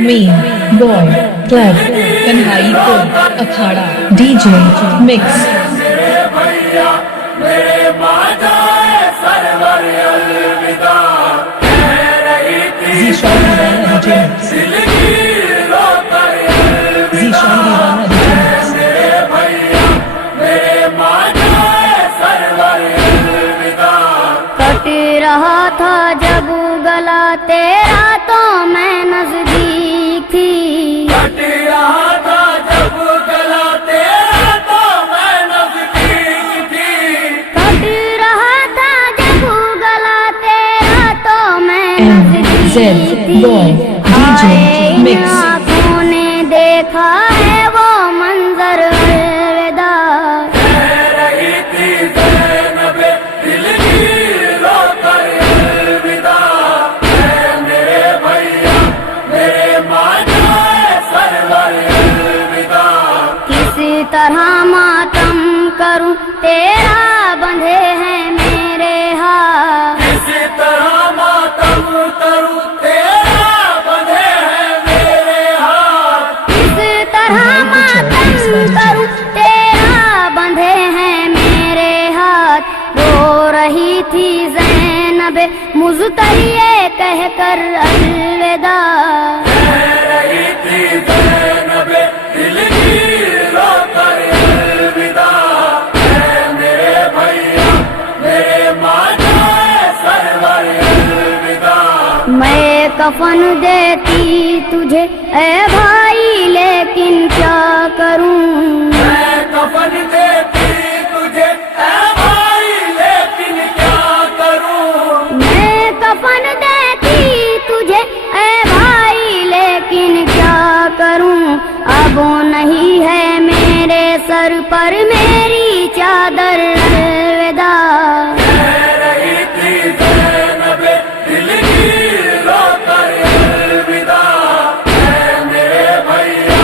Main boy club Kanhaipur अखाड़ा DJ mix Zeeshan दीवाना DJ mix Zeeshan दीवाना DJ mix cut रहा था जब गला तेरा तो मैं नजदीक थी। कट रहा था जब गला तेरा तो मैं नजदीक थी। कट रहा था जब गला तेरा तो मैं नजदीक थी। हाय इन आँखों ने देखा है वो मंजर अलविदा। कह रही थी ज़ैनबे दिल की रोकर अलविदा। ऐ मेरे भैया मेरे माजाए सरवर अलविदा। किस तरह मातम करूं तेरा बंधे हैं मेरे हाथ। किस तरह मातम करूं तेरा बंधे हैं मेरे हाथ। किस तरह मातम करूं तेरा बंधे हैं मेरे हाथ। रो रही थी ज़ैनबे मुज़तरिये कहकर अलविदा। कह रही थी ज़ैनबे दिल की रोकर अलविदा। ऐ मेरे भैया मेरे माजाए सरवर अलविदा। मैं कफन देती तुझे ए भाई लेकिन क्या करूं। मैं कफन देती तुझे ऐ भाई लेकिन क्या करूं। मैं कफन देती तुझे ए भाई लेकिन क्या करूं। अब वो नहीं है मेरे सर पर मेरी चादर अलविदा। कह रही थी ज़ैनबे दिल की रोकर अलविदा। ऐ मेरे भैया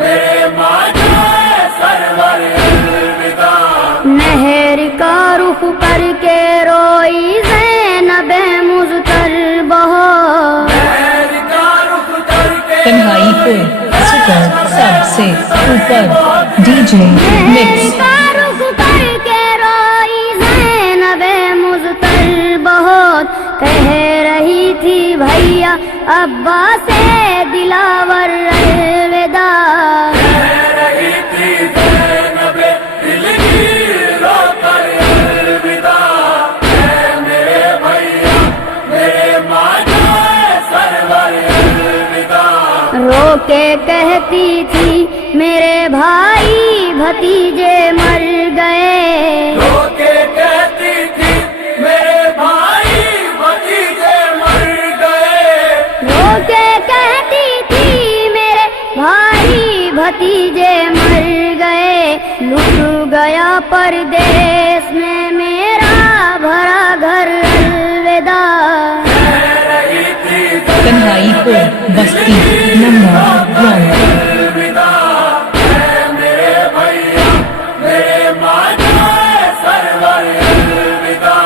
मेरे माजाए सरवर अलविदा। नहर का रुख करके रोई ज़ैनबे मुझतर बहुत। नहर का रुख करके कन्हाईपुर सुपर सबसे ऊपर डीजे नहर मिक्स का रुख करके रोई ज़ैनबे मुझतर बहुत। कह रही थी भैया अब्बा से दिलावर अलविदा। कह रही थी ज़ैनबे दिल की रोकर अलविदा। ऐ मेरे भैया मेरे माजाए सरवर अलविदा। रो के कहती थी मेरे भाई भतीजे मर गए। रो के कहती थी मेरे भाई भतीजे मर गए। रो के कहती थी मेरे भाई भतीजे मर गए। लुट गया परदेश में मेरा भरा घर अलविदा। कह रही थी कन्हाईपुर बस्ती नंबर 1 अलविदा। ऐ मेरे भैया मेरे माजाए सरवर अलविदा।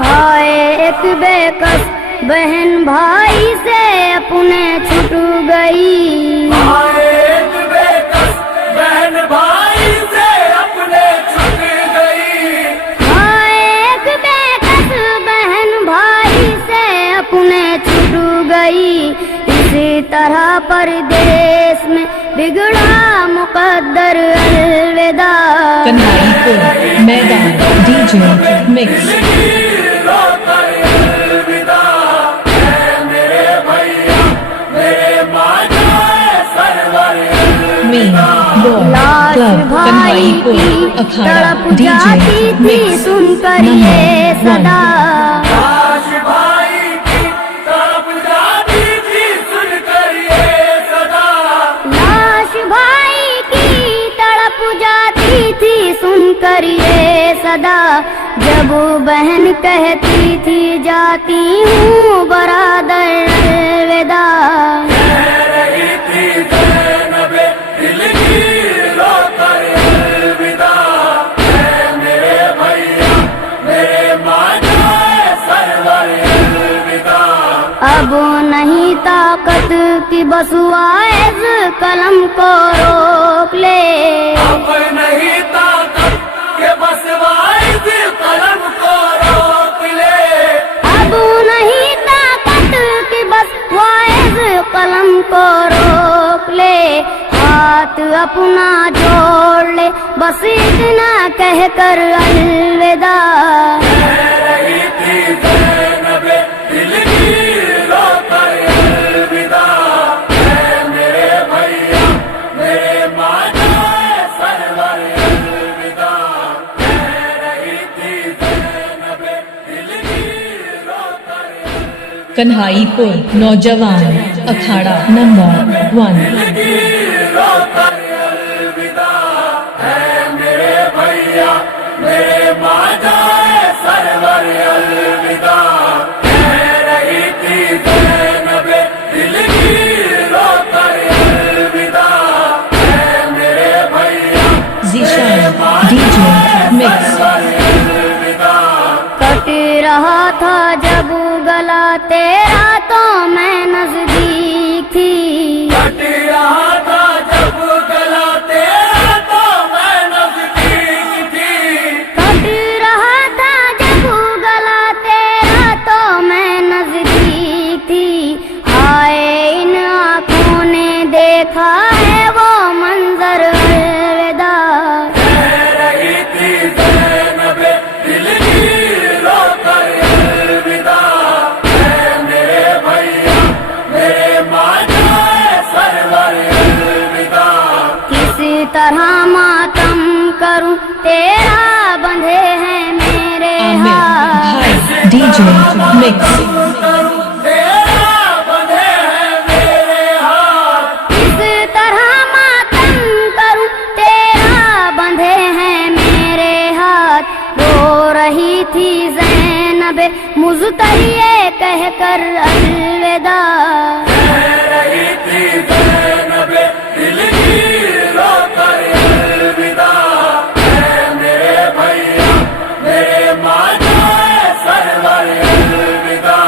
हाय एक बेकस बहन भाई से अपने छूट गई। आए एक बेकस बहन भाई से अपने छूट गई। हाय एक बेकस बहन भाई से अपने छूट गई। इसी तरह परदेश में बिगड़ा मुकद्दर अलविदा। कन्हाईपुर मैदान डीजे मिक्स रोकर अलविदा। ऐ मेरे भैया मेरे माजाए सरवर मेन बॉय लाश क्लब भाई की कन्हाईपुर अखाड़ा तड़प डीजे जाती थी मिक्स सुनकर ये सदा। लाश भाई की तड़प जाती थी सुनकर ये सदा। लाश भाई की तड़प जाती थी सुनकर ये सदा। जब बहन कहती थी जाती हूँ बरादर अलविदा। कह रही थी ज़ैनबे दिल की रोकर अलविदा। ऐ मेरे भैया मेरे माजाए सरवर अलविदा। अब नहीं ताकत कि बस वाइज कलम को रोक ले। अब नहीं ताकत के बस वाइज कलम को रोक ले। अब नहीं ताकत कि बस वाइज कलम को रोक ले। हाथ अपना जोड़ ले बस इतना कह कर अलविदा। रही थी ज़ैनबे दिल की रोकर अलविदा। मेरे भैया मेरे माता सरवर अलविदा। रही थी ज़ैनबे दिल की रोकर अलविदा। कन्हाईपुर नौजवान अखाड़ा नंबर 1 रोकर अलविदा। है मेरे भैया मेरे माता सरवर अलविदा। रही थी ज़ैनबे दिल की रोकर अलविदा। मेरे भैया जीशान डीजे मिक्स अलविदा। कट रहा था जब गला तेरा तो मैं नजदीक थी। कट रहा था जब गला तेरा तो मैं नजदीक थी। कट रहा था जब गला तेरा तो मैं नजदीक थी। हाय इन आँखों ने देखा है वो मंजर अलविदा। रही थी ज़ैनबे दिल की रोकर अलविदा। मेरे भैया मेरे माता सरवर अलविदा। किस तरह मातम करूं तेरा बंधे हैं मेरे आमिर हाथ। भाई डीजे मिक्स करूं तेरा बंधे हैं मेरे हाथ। किस तरह मातम करूं तेरा बंधे हैं मेरे हाथ। रो रही थी ज़ैनब मुज़तरिये कह कर अलविदा। रही थी ज़ैनबे दिल की रोकर अलविदा। मेरे भैया मेरे माता सरवर अलविदा।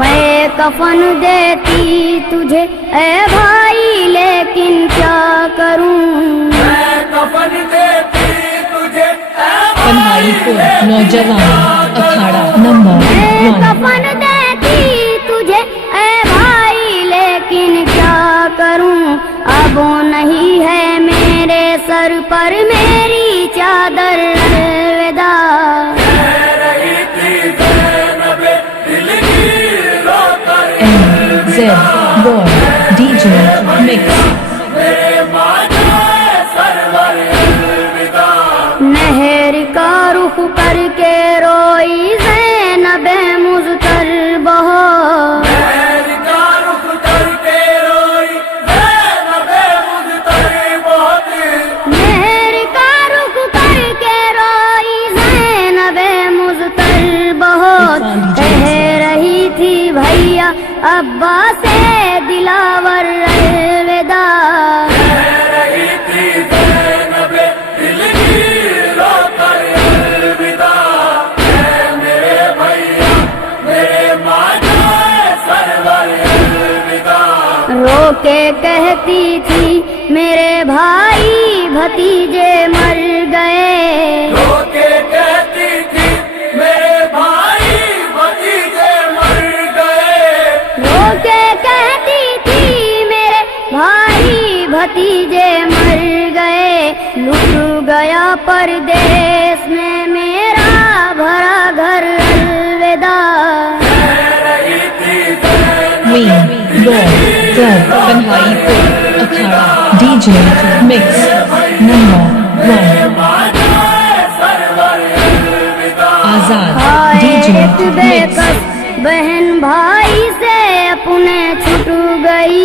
मैं कफन देती तुझे ए भाई लेकिन क्या करूं। मैं कफन देती तुझे कन्हाईपुर नौजवान अखाड़ा नंबर मैं 1 कफन देती तुझे ए भाई लेकिन क्या करूं। अब वो नहीं है मेरे सर पर मेरी चादर अलविदा। रही थी ज़ैनबे दिल की रोकर MZ बॉय डीजे मिक्स मेरे माता सरवर अलविदा। नहर का रुख करके रोई ज़ैनब मुज़तर बहुत। नहर का रुख करके रोई ज़ैनबे मुज़तर बहुत। नहर का रुख करके रोई ज़ैनब मुज़तर बहुत। कह रही थी भैया अब्बा से दिलावर अलविदा। रही थी ज़ैनबे दिल की रोकर अलविदा। मेरे भैया मेरे माता सरवर अलविदा। रो के कहती थी मेरे भाई भतीजे मर गए। रोके कहती थी मेरे भाई भतीजे मर गए। रो के कहती थी मेरे भाई भतीजे मर गए। लुट गया परदेश में मेरा भरा घर अलविदा। रही थी ज़ैनबे मीन बॉय क्लब कन्हाईपुर अखाड़ा डीजे मिक्स नंबर 1 माता सरवर अलविदा। आजाद डीजे एक मिक्स बेकस बहन भाई से अपने छूट गई।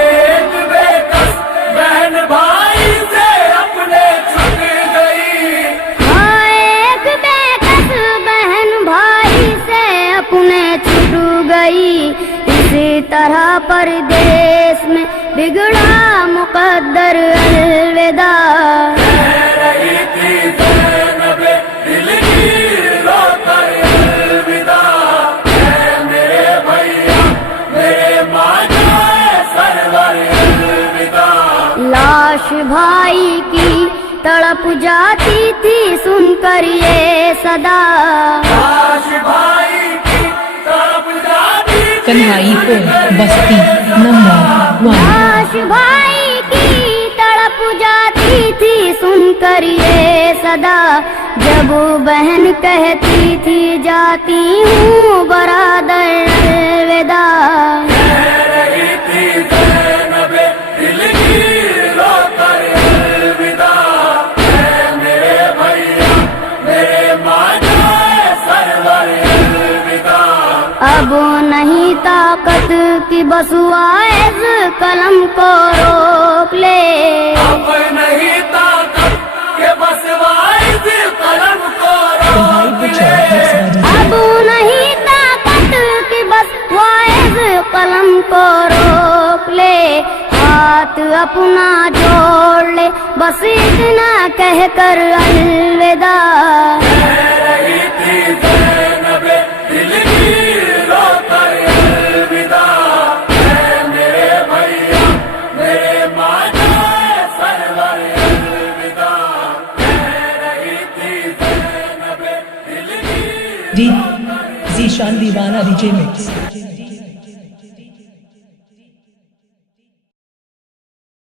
एक बेकस बहन भाई से अपने छूट गई। हाँ एक बेकस बहन भाई से अपने छूट गई। इसी तरह परदेश में बिगड़ा मुकद्दर अलविदा। रही थी ज़ैनबे दिल की रोकर अलविदा। मेरे भैया मेरे माता काश भाई की तड़प जाती थी सुनकर ये सदा काश भाई की तड़प जाती थी कन्हाईपुर बस्ती नंबर 1 काश भाई की तड़प जाती थी सुनकर ये सदा जब बहन कहती थी जाती हूँ बरादर अलविदा कह रही थी ज़ैनबे दिल की रोकर अलविदा ऐ मेरे भैया मेरे मांझे सरवर अलविदा अब नहीं ताकत की बस वाइज कलम को रोक ले अब नहीं ताकत के बस वाइज कलम को रोक ले अब नहीं ताकत की बस वाइज कलम को रोक ले हाथ अपना जोड़ ले बस इतना कह कर अलविदा कह रही थी ज़ैनबे दिल की रोकर अलविदा ऐ मेरे भैया मेरे मांझे सरवर अलविदा कह रही थी ज़ैनबे दिल की डी जीशान दीवाना डीजे मिक्स